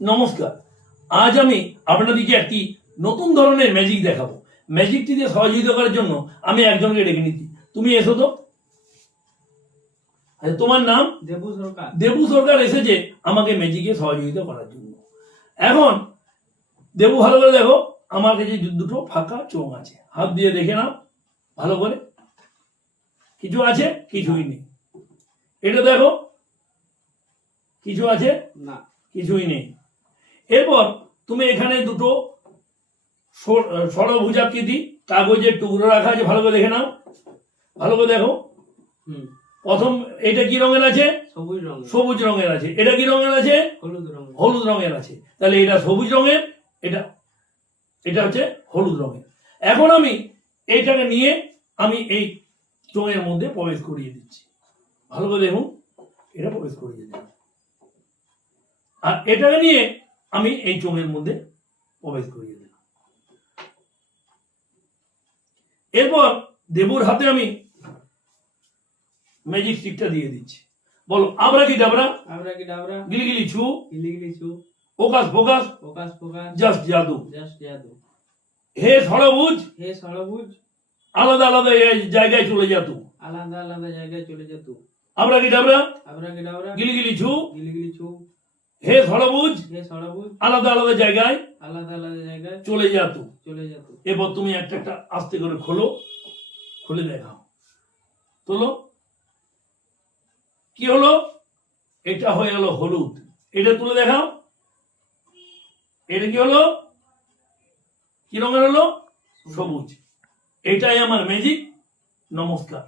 নমস্কার। আজ আমি আপনাদেরকে একটি নতুন ধরনের ম্যাজিক দেখাবো। ম্যাজিকটি দিয়ে সহযোগিতা করার জন্য আমি একজনকে ডেকে নিচ্ছি। তুমি এসো তো। আচ্ছা, তোমার নাম? দেবু সরকার। দেবু সরকার এসেছে আমাকে ম্যাজিকে সহযোগিতা করার জন্য। এখন দেবু, ভালো করে দেখো, আমার কাছে দুটো ফাঁকা চোঙ আছে। হাত দিয়ে দেখে নাও ভালো করে। কিছু আছে? কিছুই নেই। এটা দেখো, কিছু আছে? না, কিছুই নেই। এরপর তুমি এখানে দুটো ষড়ভুজাকৃতি কাগজের টুকরো রাখা আছে, ভালো করে দেখে নাও, ভালো করে দেখো। প্রথম এটা কি রঙের আছে? সবুজ রঙ। সবুজ রঙের আছে। এটা কি রঙের আছে? হলুদ রঙ। হলুদ রঙের আছে। তাহলে এটা সবুজ রঙের, এটা এটা হচ্ছে হলুদ রঙের। এখন আমি এইটাকে নিয়ে আমি এই চোঙের মধ্যে প্রবেশ করিয়ে দিচ্ছি। ভালো করে দেখুন, এটা প্রবেশ করিয়ে দিলাম। আর এটাকে নিয়ে আমি এই চোঙের মধ্যে প্রবেশ করিয়ে দিলাম। এরপর দেবুর হাতে আমি ম্যাজিক স্টিকটা দিয়ে দিচ্ছি। বলো, আবরা কি ডাবরা, আবরা কি ডাবরা, গিলি গিলি ছু, গিলি গিলি ছু, focus focus, focus focus, just জাদু। জাস্ট জাদু। হে ষড়ভুজ, হে ষড়ভুজ, আলাদা আলাদা জায়গায় চলে যা তু। আলাদা আলাদা জায়গায় চলে যা তু। আবরা কি ডাবরা, আবরা কি ডাবরা, গিলি গিলি ছু, গিলি গিলি ছু, হে ষড়ভুজ, হে ষড়ভুজ, আলাদা আলাদা জায়গায় আলাদা আলাদা জায়গায় চলে যা তু। চলে যা তু। এরপর তুমি একটা একটা আস্তে করে খোলো, খুলে দেখাও। তোলো। কি হলো? এটা হয়ে গেল হলুদ। এটা তুলে দেখাও। এটা কি হলো? কি রঙের হলো? সবুজ। এটাই আমার ম্যাজিক। নমস্কার।